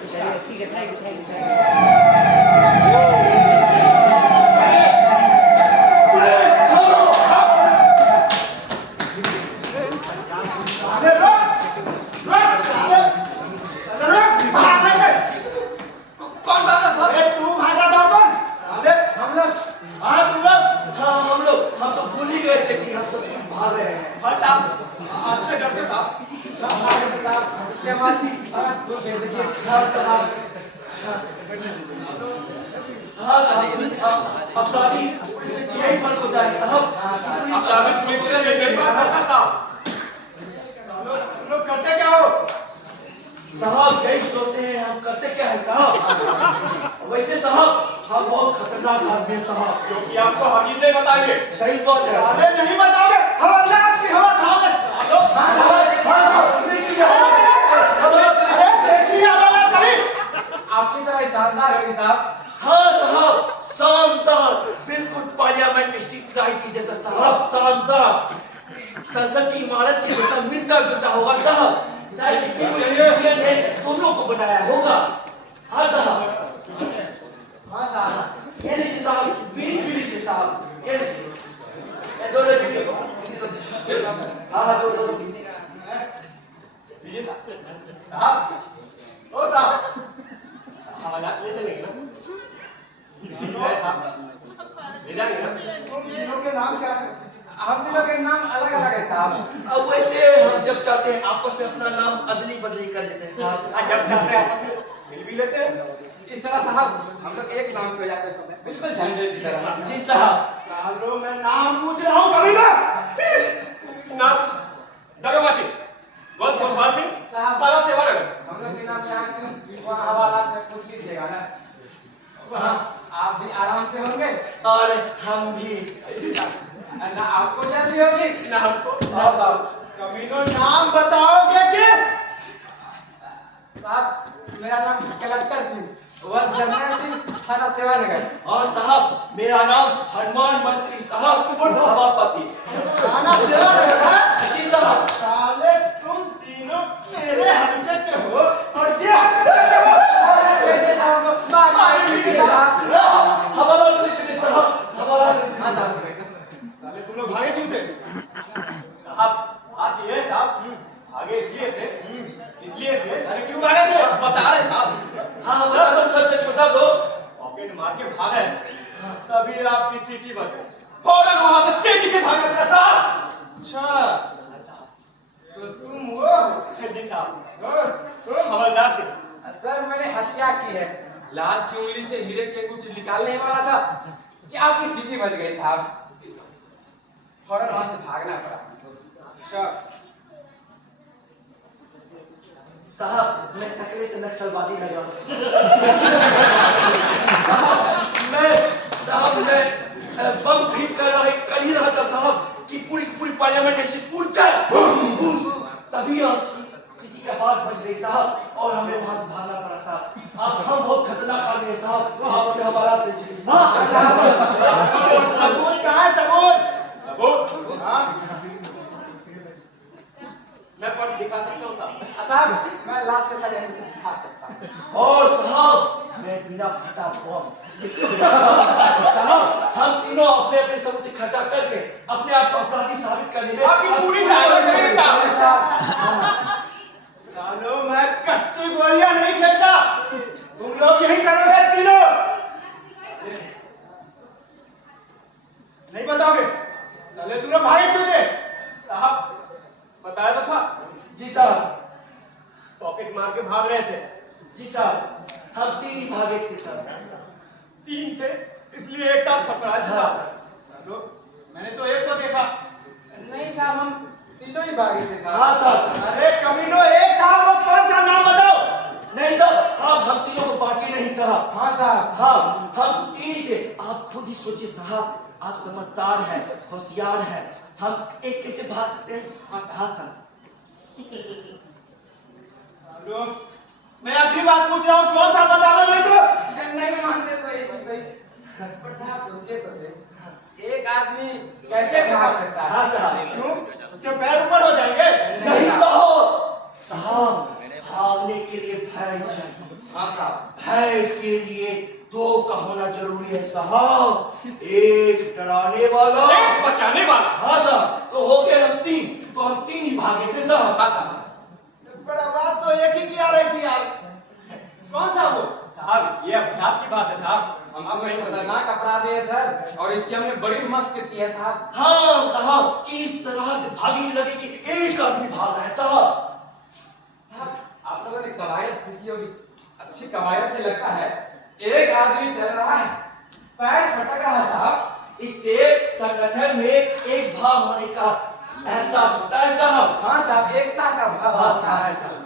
चलिए ठीक है, थैंक यू सर। अपराधी पुलिस से यही फर्क होता है साहब। लोग करते क्या हो साहब? यही सोचते हैं हम करते क्या है साहब। वैसे साहब हम बहुत खतरनाक आदमी है साहब, क्योंकि आपको हकीम नहीं बताएंगे। सही बात है। अरे नहीं बताओगे, हम अल्लाह आपकी हवा खाओगे। आपकी तरह शानदार होगी साहब। हाँ साहब, शानदार, बिल्कुल पार्लियामेंट स्ट्रीट लाइट की जैसा साहब, शानदार। संसद की इमारत की जैसा मिलता जुलता होगा साहब। शायद ने दोनों को बनाया होगा। हाँ साहब, हाँ साहब। ये लीजिए साहब, बीच भी लीजिए साहब, ये दोनों लीजिए। हाँ दो लीजिए साहब। ओ साहब, हवालात ले चलेंगे ना? ले जाएंगे ना? तुम तीनों के नाम क्या है? हम तीनों के नाम अलग अलग है साहब। अब वैसे हम जब चाहते हैं आपस में अपना नाम अदली बदली कर लेते हैं साहब। जब चाहते हैं आपस में मिल भी लेते हैं। इस तरह साहब हम लोग एक नाम पे जाते हैं, बिल्कुल झंडे की तरह। जी साहब। सालों मैं नाम पूछ रहा हूँ कभी ना। नाम दरोगा सिंह, गोपाल सिंह, पाला सेवा नगर। हम लोग के नाम यहाँ के वहाँ हवालात में पूछ लीजिएगा ना, आप भी आराम से होंगे और हम भी। ना आपको जल्दी होगी ना हमको। कमीनों नाम बताओगे कि? साहब मेरा नाम कलेक्टर सिंह, वह जनरल सिंह, थाना सेवानगर। और साहब मेरा नाम हनुमान मंत्री साहब, पूर्व सभापति, थाना सेवानगर। जी साहब। साले तुम तीनों मेरे हल्के के हो और ये हल्के के हो। हमारा दृष्टि साहब, हमारा दृष्टि। साले तुम लोग भागे क्यों थे? आप ये साहब आगे इसलिए थे। अरे क्यों भागे थे? बता रहे साहब। हाँ बता दो, सर से छोटा दो। पॉकेट मार के भागे, तभी आपकी सिटी बस फौरन वहां से तेजी से भागे पड़ा साहब। अच्छा तो तुम वो जी साहब हवलदार थे। सर मैंने हत्या की है, लाश की उंगली से हीरे की अंगूठी निकालने वाला था कि आपकी सीटी बच गई साहब, फौरन वहां से भागना पड़ा। अच्छा साहब, मैं सकले से नक्सलवादी लग रहा हूँ। मैं बम फीट कर ही रहा था साहब कि पूरी पार्लियामेंट स्ट्रीट उड़ जाए, बूम बूम। तभी सिटी का आवाज बज गई साहब और हमें वहां से भागना पड़ा साहब। आप हम बहुत खतरनाक आदमी हैं साहब, वहां पे हमारा सबूत कहाँ है? सबूत हाँ मैं पढ़ दिखा सकता हूँ साहब मैं लाश से नहीं दिखा सकता। और साहब मैं बिना फटा बम। साहब हम तीनों अपने अपने सबूत इकट्ठा करके अपने आप को अपराधी साबित करने में आपकी पूरी सहायता करेगा। सालो मैं कच्ची गोलियां नहीं खेलता, तुम लोग यही करोगे तीनों? नहीं बताओगे? साले तुम लोग भागे क्यों थे? साहब बताया तो था। जी साहब। पॉकेट मार के भाग रहे थे। जी साहब, हम तीन ही भागे थे साहब। तीन थे इसलिए एक साथ पकड़ा था। मैंने तो एक को देखा। नहीं साहब हम तीनों ही भागे थे साहब। हाँ साहब। अरे कमीनों एक था, वो कौन था नाम बताओ। नहीं साहब, आप हम तीनों को बाकी नहीं साहब। हाँ साहब। हाँ हम तीन ही थे। आप खुद ही सोचिए साहब, आप समझदार हैं, होशियार हैं, हम एक कैसे भाग सकते हैं? हाँ साहब। मैं आखिरी बात पूछ रहा हूँ, कौन था बता दो। नहीं तो नहीं मानते तो एक ही सही, पर आप सोचिए तो सही, एक आदमी कैसे भाग सकता है? हाँ साहब। क्यों? उसके पैर ऊपर हो जाएंगे। नहीं साहब, साहब भागने के लिए भय चाहिए। हाँ साहब। भय के लिए दो का होना जरूरी है साहब, एक डराने वाला, एक बचाने वाला। हाँ साहब, तो हो गए हम तीन, तो हम तीन ही भागे थे साहब। हाँ साहब। पर आवाज तो एक ही की आ रही थी यार, कौन था वो? साहब ये अपराध की बात है साहब, हम बड़ी खतरनाक अपराधी है सर, और इसकी हमने बड़ी मस्त की है साहब। हाँ साहब, कि इस तरह से भागने लगे कि एक आदमी भाग रहा है साहब। साहब आप लोगों ने कवायद सीखी होगी, अच्छी कवायद से लगता है एक आदमी चल रहा है, पैर फटक रहा है साहब। इससे संगठन में एक भाव होने का एहसास होता है साहब। हाँ साहब, एकता का भाव होता है साहब।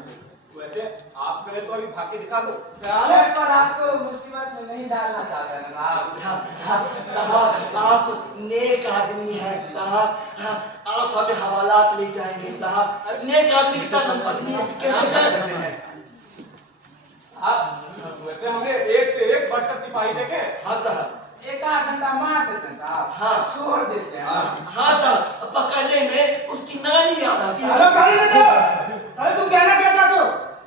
वैसे आप कहे तो अभी भाग के दिखा दो। साले पर आपको मुसीबत में नहीं डालना चाहते हैं साहब। साहब आप नेक आदमी हैं साहब, आप हमें हवालात ले जाएंगे साहब। नेक आदमी के साथ हम पत्नी कैसे कर सकते हैं? आप वैसे हमने एक से एक बढ़कर सिपाही देखे। हाँ साहब। एक आध घंटा मार देते हैं साहब, हाँ। छोड़ देते हैं। हाँ साहब, पकड़ने में उसकी नानी याद आती है। हेलो कहीं नहीं तो, अरे तुम कहना क्या चाहते हो?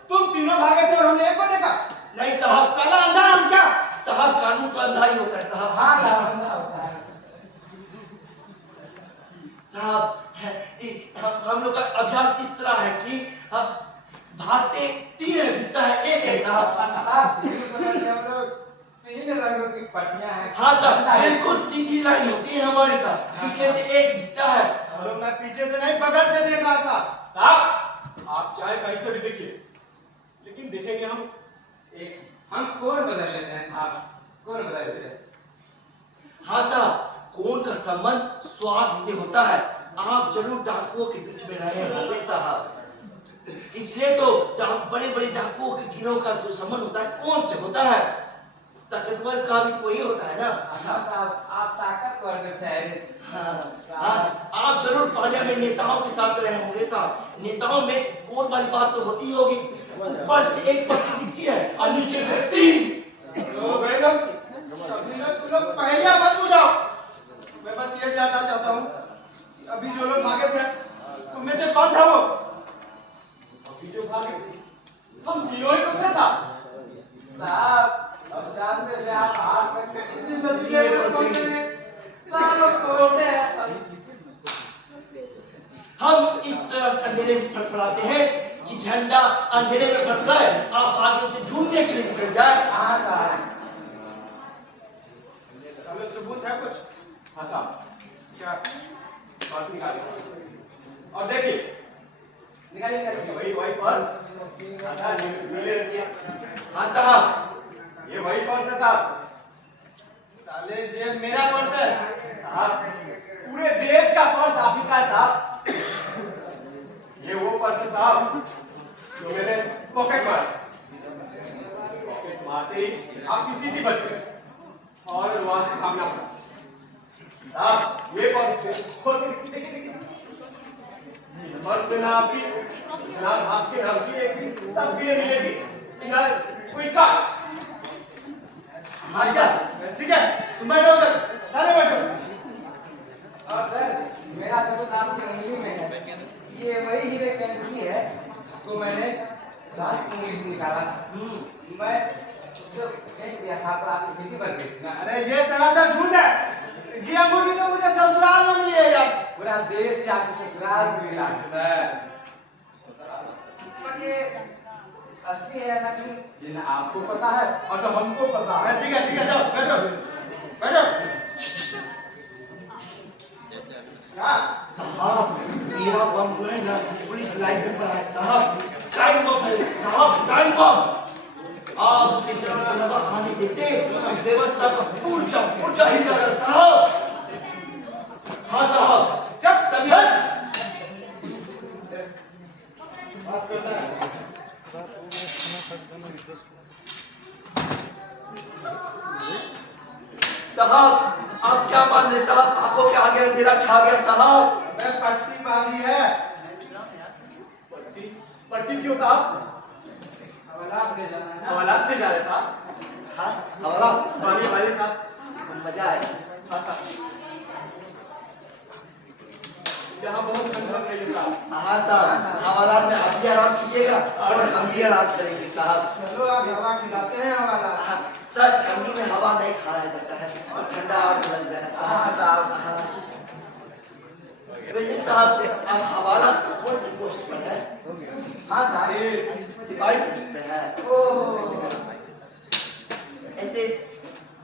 तुम तीनों भागे थे और हमने एक को देखा। नहीं साहब, साला अंधा हम क्या? साहब कानून तो अंधा ही होता है साहब। हाँ साहब, अंधा होता है। साहब हम लोग का अभ्यास इस तरह है कि हम भागते तीन है, दिखता है एक है साहब। साहब हम लोग तीन रंगों की पट्टियां हैं। हाँ साहब, बिल्कुल सीधी लाइन होती है हमारे साथ, पीछे से एक दिखता है। चलो मैं पीछे से नहीं बगल से देख रहा था। साहब आप चाहे कहीं से भी देखिए, लेकिन देखेंगे हम एक। हम कोण बदल लेते हैं साहब, कोण बदल लेते हैं। हाँ साहब, कोण का संबंध स्वार्थ से होता है। आप जरूर डाकुओं के बीच में रहे होंगे साहब, इसलिए तो बड़े बड़े डाकुओं के गिरोह का जो संबंध होता है कौन से होता है, ताकतवर का भी कोई होता है ना। हाँ साहब, आप ताकतवर जो ठहरे। हाँ, आप जरूर पार्लियामेंट नेताओं के साथ रहे होंगे साहब। नेताओं में कोण वाली बात तो होती होगी, ऊपर से एक पत्ती दिखती है और नीचे से तीन। तो मैडम तुम लोग पहले मत बुझाओ, मैं बस ये जानना चाहता हूँ अभी जो लोग भागे थे तुम में से कौन था वो? अभी जो भागे हम तीनों ही तो थे साहब अब जानते हैं आप हाथ रख के किसी नतीजे पर पहुंचे, सालों कोटे हैं। हम इस तरह से अंधेरे में फड़फड़ाते हैं कि झंडा अंधेरे में फड़फड़ाए, आप आगे उसे ढूंढने के लिए निकल जाए। हाँ साहब। चलो सबूत है कुछ? हाँ साहब, क्या बात निकालिए और देखिए। निकालिए वही वही पर नीले रंग की। हाँ साहब, ये वही पर्स है साहब। साले ये मेरा पर्स है साहब, पूरे देश का पर्स आप ही का है साहब। ये वो पर्स है साहब जो मैंने पॉकेट मारा। पॉकेट मारते ही आपकी सीटी बच गई और वहां से भागना पड़ा साहब। ये पर्स खोल के देखिए, पर्स में ना आपकी ना आपके नाम की एक तस्वीर मिलेगी, ना कोई का। हाँ साहब, ठीक है तुम बैठो उधर, सारे बैठो। और सर मेरा सबूत आपकी उंगली में है, ये वही हीरे की अंगूठी है जिसको मैंने लास्ट उंगली से निकाला था। मैं उसको फेंक दिया साहब पर आपकी सीटी बच गई। अरे ये सरासर झूठ है, ये अंगूठी तो मुझे ससुराल में मिली है यार। पूरा देश से आपके ससुराल से मिला सर, पर ये असली है नकली ये ना आपको पता है और तो हमको पता है। ठीक है जाओ बैठो बैठो। साहब मेरा बम जो है ना पुलिस लाइन पे पड़ा है साहब, टाइम बम है साहब, टाइम बम। आप उसे जल्दी से लगा आने देते व्यवस्था का पूर्जा ही जाएगा साहब। हाँ साहब, जब तबीयत बात करता है। साहब आप क्या मान रहे साहब, आंखों के आगे अंधेरा छा गया साहब। मैं पट्टी बांधी है। पट्टी क्यों साहब? हवालात ले जाना है ना। हवालात ले जा रहे साहब। हाँ हवाला पानी वाले साहब मजा आए। हाँ साहब। यहाँ बहुत टेंशन नहीं है साहब। हाँ साहब, हवालात में आप भी आराम कीजिएगा और हम भी आराम करेंगे साहब। चलो आज हवा खिलाते हैं हवाला। हाँ, सर ठंडी में हवा नहीं खाया जाता है और ठंडा आग लग जाए साहब। हाँ। वैसे साहब आप हवाला कौन से पोस्ट पर है? हाँ साहब। सिपाही पोस्ट पे है। ओह, ऐसे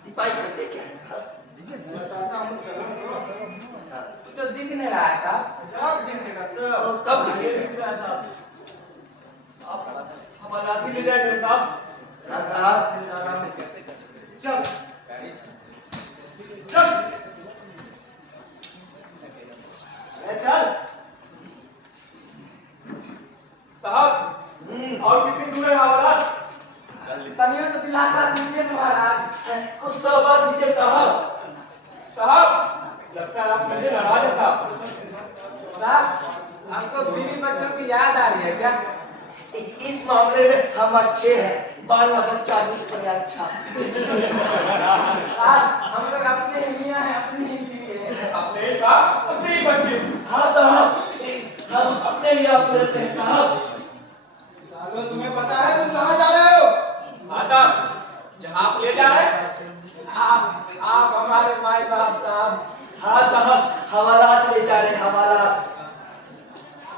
सिपाही करते क्या है साहब? बताता हूँ चलो। साहब, कुछ तो दिख नहीं रहा है साहब। सब दिखेगा सब। तो सब दिखेगा। दिख रहा है साहब। आप हमारा ही ले जाएंगे साहब। हाँ साहब, चल चल अरे चल। साहब और कितनी दूर है हमारा? तनिया तो दिलासा दीजिए महाराज। कुछ तो आवाज दीजिए साहब। साहब लगता है आप मुझे नाराज है साहब। साहब आपको बीवी बच्चों की याद आ रही है क्या? इस मामले में हम अच्छे हैं, बाल बच्चा नहीं पड़े अच्छा। साहब हम लोग अपने ही मियां हैं, अपनी ही बीवी है। अपने का अपने ही बच्चे। हाँ साहब, हम अपने ही आप रहते हैं साहब। सालो तुम्हें पता है तुम कहाँ जा रहे हो? आता जहाँ आप ले जा रहे हैं। आप हमारे माई बाप साहब। हाँ साहब, हवालात ले जा रहे हैं, हवालात।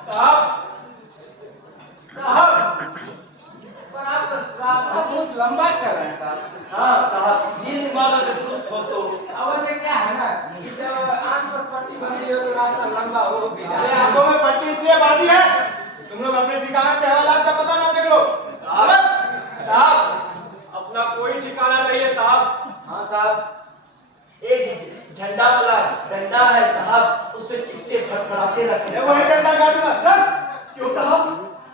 साहब साहब पर आप रास्ता बहुत लंबा कर रहे हैं साहब। हाँ साहब, ये दिमाग अगर दुरुस्त हो तो। अब वैसे क्या है ना कि जब आंख पर पट्टी बंधी हो तो रास्ता लंबा हो भी अरे जाता है। आंखों में पट्टी इसलिए बांधी है तुम लोग अपने ठिकाने से हवालात का पता ना देख लो। साहब अपना कोई ठिकाना नहीं है साहब। हाँ साहब। एक झंडा वाला डंडा है साहब, उसमें चिट्टे फड़फड़ाते रखे ये हैं वही साहब। डंडा काटूंगा। चल। क्यों साहब?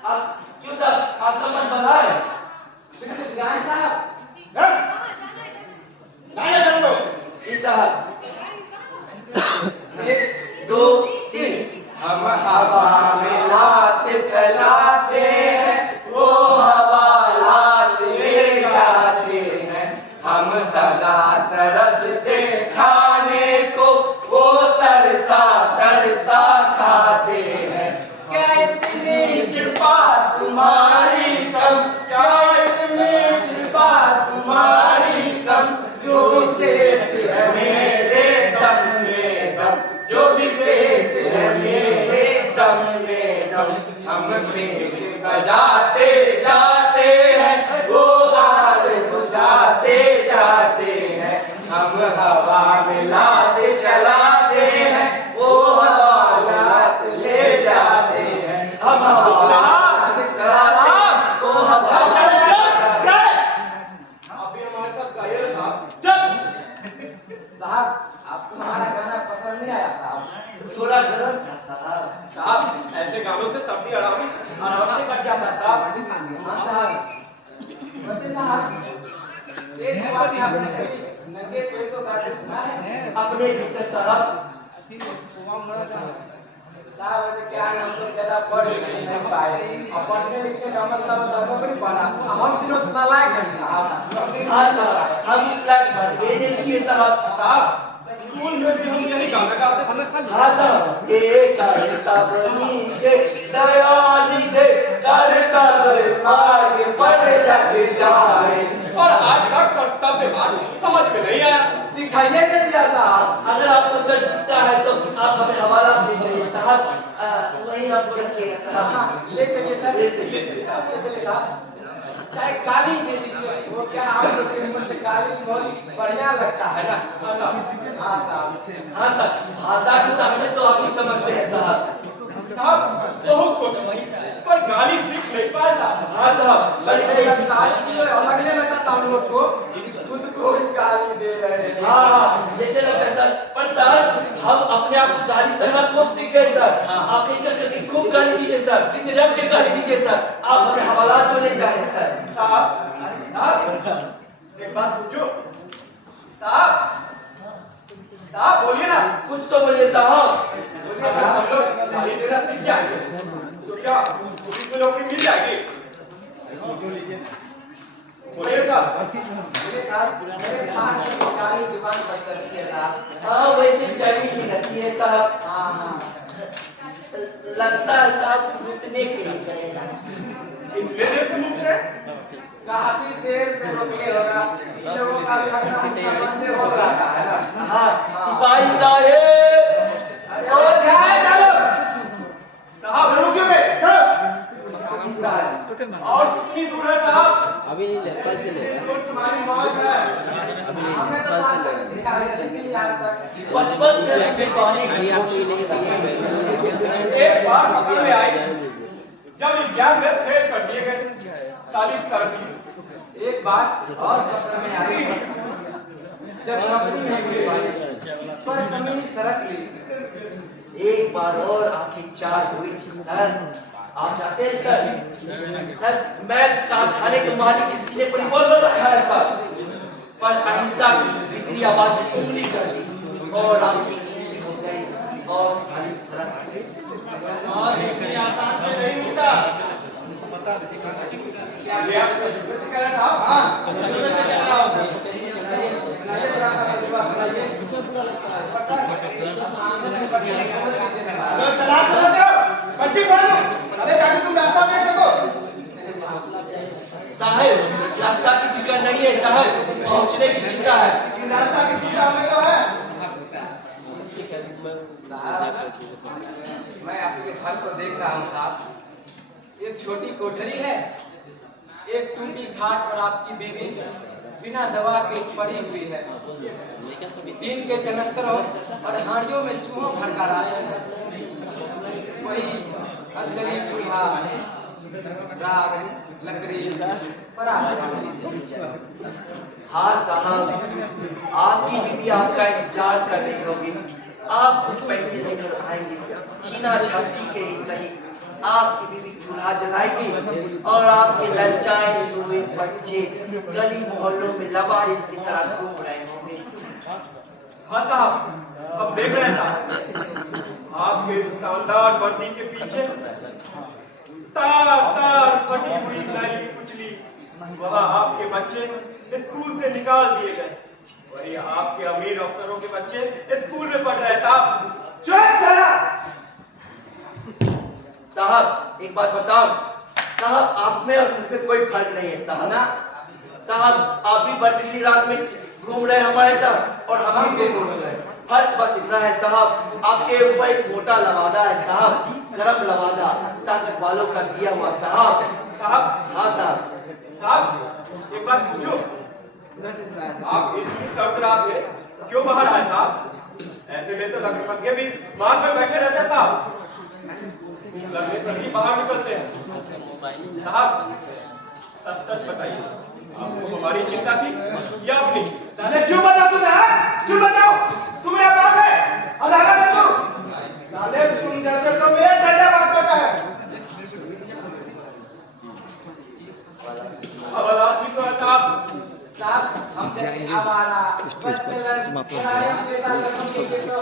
आप क्यों साहब, आपका मन बड़ा है? फिर कुछ गाय साहब। चल। गाया कर लो। जी साहब। 1 2 3 हम हवा में लात चलाते हैं, वो हवालात ले जाते हैं। हम सदा तरसते खाने को, वो तरसा तरसा खाते हैं। क्या इतनी कृपा तुम्हारी कम, क्या इतनी कृपा तुम्हारी कम, जो विशेष है मेरे दम में दम, जो विशेष है मेरे दम में दम। हम पेट बजाते जाते हैं, वो हाल बुझाते जाते हैं। हम हवा में लात चलाते हैं, वो हवालात ले जाते हैं। हम हवालात चलाते हैं, वो हवालात ले जाते हैं। आप भी हमारे साथ गाइए ना साहब। साहब आपको हमारा गाना पसंद नहीं आया साहब? थोड़ा गरम था साहब। साहब ऐसे गानों से सर्दी आराम से कट जाता है साहब। हाँ साहब। वैसे साहब एक बात आपने कभी नंगे पैर तो गाते सुना है? अपने भीतर साहब। साहब वैसे क्या है, हम लोग ज्यादा पढ़ लिख नहीं पाए और पढ़ने लिखने का मतलब होता है नौकरी पाना। हम तीनों तो नालायक हैं साहब। हाँ साहब, हम इस लायक बने नहीं किए साहब। साहब स्कूल में भी हम यही गाना गाते थे। हाँ साहब, एक करता बनी के दयाली दे, कर कर मार्ग पर लग जाए। और आज का कर्तव्य भाग समझ में नहीं आया। दिखाइए नहीं दिया साहब। अगर आपको सर दिखता है तो आप हमें हवाला ले जाइए साहब। वहीं आपको रखिएगा साहब। हाँ, ले चलिए सर। ले चलिए। ले चलिए साहब। चाहे गाली दे दीजिए, वो क्या आप लोग के ऊपर से गाली बहुत बढ़िया लगता है ना। हाँ साहब। हाँ साहब। हाँ सर, भाषा की ताकत तो आप ही समझते हैं साहब। साहब बहुत कोशिश की पर गाली सीख नहीं पाया साहब। हाँ साहब, अरे बड़ी लगता है कि अलगने लगता हम लोग को खुद को ही गाली दे रहे हैं। हाँ, जैसे लगता है सर, पर सर हम अपने आप को गाली सहना खूब सीख गए सर। आप एक करके खूब गाली दीजिए सर, जम के गाली दीजिए सर। आप हमें हवालात जो ले जाए सर। साहब एक बात पूछो। साहब बोलिए ना। कुछ तो बोलिए साहब। बोलिए साहब। हम लोग गाली देना सीख जाएंगे तो क्या पुलिस में नौकरी मिल जाएगी? बोलिए साहब। मेरे साथ मेरे खान की गाली जुबान पर चलती है साहब। हाँ, वैसे चली ही रहती है साहब। हाँ हाँ। लगता है साहब रुकने के लिए करेगा। इतने देर से मुक्त रहे? काफी देर से रुके होगा, इन लोगों का भी अपना संबंध हो रहा है ना। हाँ सिपाही साहेब और क्या है चलो साहब रुकिए बे चलो और कितनी दूर है साहब? अभी नहीं ले, कल से लेगा। तुम्हारी मौत है अभी नहीं, हमें तो कल साथ से में दिखाई नहीं आज तक। बचपन से मुझे पाने की लेगा। कोशिश की। एक बार पकड़ में आई, जब एग्जाम में फेल कर दिए गए, तारीफ कर दी। एक बार और पत्र में आई, जब नौकरी नहीं मिल पाई, पर कमी सड़क ली। एक बार और आंखें चार हुई थी सर। आप जानते हैं सर, सर मैं कारखाने के मालिक के सीने पर रिवॉल्वर रखा है सर, पर अहिंसा की भीतरी आवाज ने उंगली कर दी और आंखें नीची हो गई और सारी सड़क आज इतनी आसान से नहीं मिलता ये आप कह रहे साहब? हाँ तजुर्बे से कह रहा हूँ सुनाइए जरा का तजुर्बा सुनाइए। लो चला दो पट्टी खोल लो अबे ताकि तुम रास्ता देख सको। साहब रास्ता की फिक्र नहीं है साहब, पहुंचने की चिंता है। कि रास्ता की चिंता हमें तो है। मैं आपके घर को देख रहा हूँ साहब। एक छोटी कोठरी है, एक टूटी खाट पर आपकी बीवी बिना दवा के पड़ी हुई है। तीन के कनस्तरों और हांडियों में चूहों भर का राशन है। वही अधजली चूल्हा, राख, लकड़ी पड़ा है। हाँ साहब, आपकी बीवी आपका इंतजार कर रही होगी। आप कुछ पैसे लेकर आएंगे, छीना झपटी के ही सही। आपकी बीवी चूल्हा जलाएगी और आपके ललचाए हुए बच्चे गली मोहल्लों में लवारिस की तरह घूम रहे होंगे। हाँ साहब, अब देख रहे हैं साहब, आपके दुकानदार वर्दी के पीछे तार तार फटी हुई मैली कुचली, वहाँ आपके बच्चे स्कूल से निकाल दिए गए। वही आपके अमीर अफसरों के बच्चे स्कूल में पढ़ रहे साहब। चुप चला साहब एक बात बताओ साहब, आप में और मुझ में कोई फर्क नहीं है साहब। ना साहब आप भी बर्फीली रात में घूम रहे हैं हमारे साथ और हम भी घूम रहे हैं। फर्क बस इतना है साहब, आपके ऊपर एक मोटा लवादा है साहब, गरम लवादा, ताकत वालों का जिया हुआ साहब। साहब हाँ साहब। साहब एक बात पूछो, आप इतनी सर्द रात में क्यों बाहर आए साहब? ऐसे में तो लकड़बग्घे भी मार में बैठे रहते साहब, भूख लगने पर ही बाहर निकलते हैं। साहब सच सच बताइए, आपको हमारी चिंता थी या अपनी? साले क्यों बताओ तुम्हें हाँ? क्यों बताओ तुम मेरा बाप है अदालत में तू साले तुम जैसे तो मेरे डंडा बात करता है। हवालात भी तो है साहब। साहब हम जैसे आवारा बच्चेदार के साथ लड़की के तो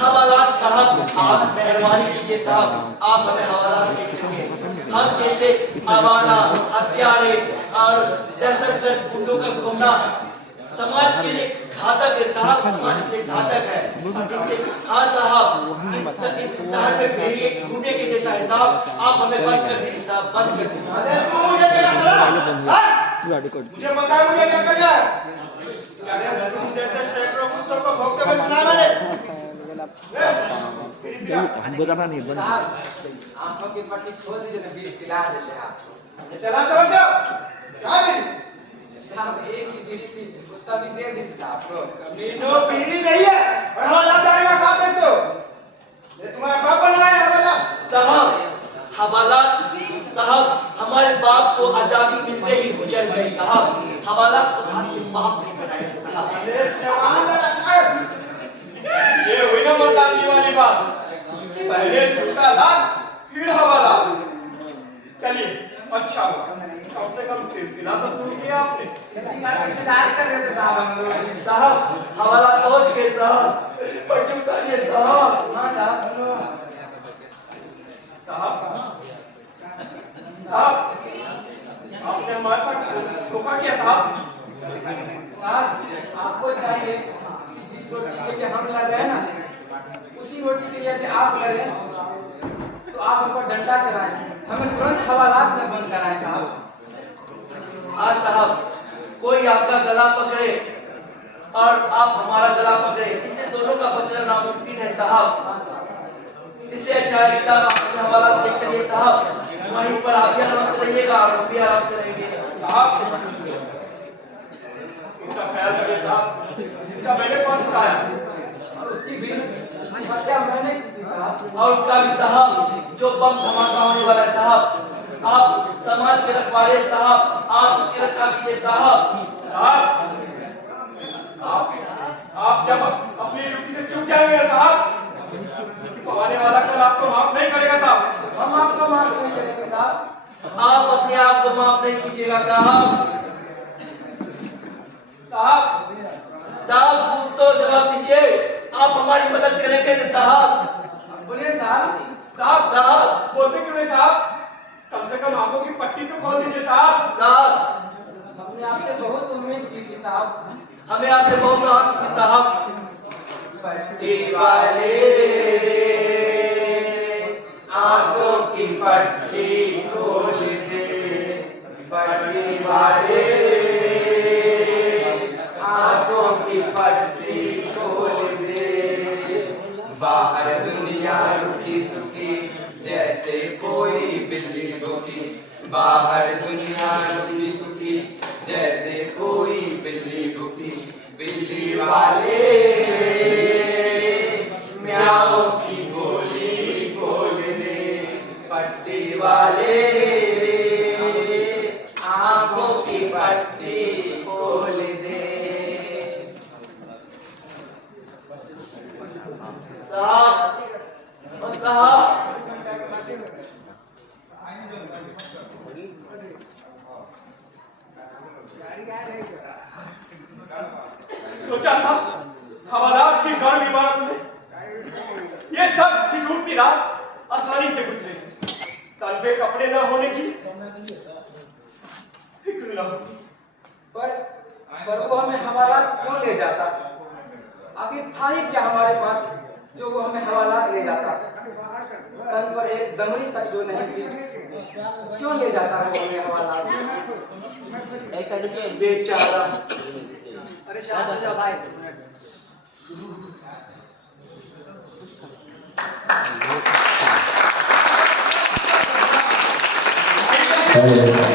हवालात साहब आप मेहरबानी कीजिए साहब, आप हमें हवालात दे सकें। हम जैसे आवारा, हत्यारे और दहशतगर्द गुंडों का घूमना समाज के लिए घातक है साहब, समाज के लिए घातक है। जिससे हाँ साहब इस शहर में भेड़िए के घूमने के जैसा है साहब। आप हमें बंद कर दीजिए साहब, बंद कर दीजिए। अरे तू मुझे क्या सलाह हाँ? मुझे पता है मुझे क्या करना है। अरे तुम जैसे सैकड़ों कुत्तों को भौंकते हुए सुना मैंने। साहब आंखों की पट्टी खोल दीजिए ना, बीड़ी पिला देते हैं आपको। चला चलो जाओ क्या भी साहब एक ही बीड़ी थी, कुत्ता भी दे दी थी आपको। मीनो पीरी नहीं है और हवाला जाएगा खा देते हो। ये तुम्हारा बाप बनाया है हवाला साहब हवालात साहब हमारे बाप को आजादी मिलते ही गुजर गए साहब। हवालात तो आपके बाप ने बनाए हैं साहब। अरे जवान लड़का ये हुई ना मर्दानगी वाली बात, पहले झूठा लात फिर हवाला। चलिए अच्छा हुआ, कम से कम सिलसिला तो शुरू किया आपने। इंतजार कर रहे थे साहब हम लोग। साहब हवालात पहुंच गए साहब, पट्टी उतारिए साहब। हाँ साहब हम लोग साहब साहब आपने हमारे साथ धोखा किया साहब। साहब आपको चाहिए कि जिस रोटी के लिए हम लड़ रहे हैं ना, उसी रोटी के लिए कि आप लड़े। तो आप हम पर डंडा चलाएं, हमें तुरंत हवालात में बंद कराएं साहब। हाँ साहब, कोई आपका गला पकड़े और आप हमारा गला पकड़े, इससे दोनों का बचना नामुमकिन है साहब। इससे अच्छा है कि साहब आप अपने हवालात ले चलिए साहब, वहीं पर आप भी आराम से रहिएगा और हम भी आराम से रहेंगे। साहब इसका ख्याल रखिए साहब, इसका मैंने पर्स उठाया और उसकी भी हत्या मैंने की थी साहब। और उसका भी साहब जो बम धमाका होने वाला है साहब, आप समाज के रखवाले साहब, आप उसकी रक्षा कीजिए साहब। साहब आप जब अपनी ड्यूटी से चूक जाएंगे साहब, आने वाला कल आपको माफ नहीं करेगा साहब। हम आपको माफ नहीं करेंगे साहब। आप अपने आप को माफ नहीं कीजिएगा साहब। साहब साहब कुछ तो जवाब दीजिए, आप हमारी मदद करेंगे ना साहब? बोलिए साहब। साहब साहब बोलते क्यों नहीं साहब? कम से कम आंखों की पट्टी तो खोल दीजिए साहब। साहब हमने आपसे बहुत उम्मीद की थी साहब। हमें आपसे बहुत आस थी साहब। पट्टी वाले आंखों की पट्टी खोल दे, पट्टी वाले आंखों की पट्टी खोल दे। बाहर दुनिया रुकी सुखी जैसे कोई बिल्ली भूखी, बाहर दुनिया रुकी सुखी जैसे कोई बिल्ली भूखी। बिल्ली वाले म्याओ की बोली बोल दे, पट्टी वाले आंखों की पट्टी खोल दे। साहब साहब सोचा था हवालात की गर्म इमारत में ये सब ठिठुरती रात आसानी से गुजरे, तन पे कपड़े न होने की फिक्र न होगी। पर वो हमें हवालात क्यों ले जाता? आखिर था ही क्या हमारे पास जो वो हमें हवालात ले जाता? तन पर एक दमड़ी तक जो नहीं थी, क्यों ले जाता वो हमें हवालात? बेचारा। अरे शांत हो जाओ भाई। Hello.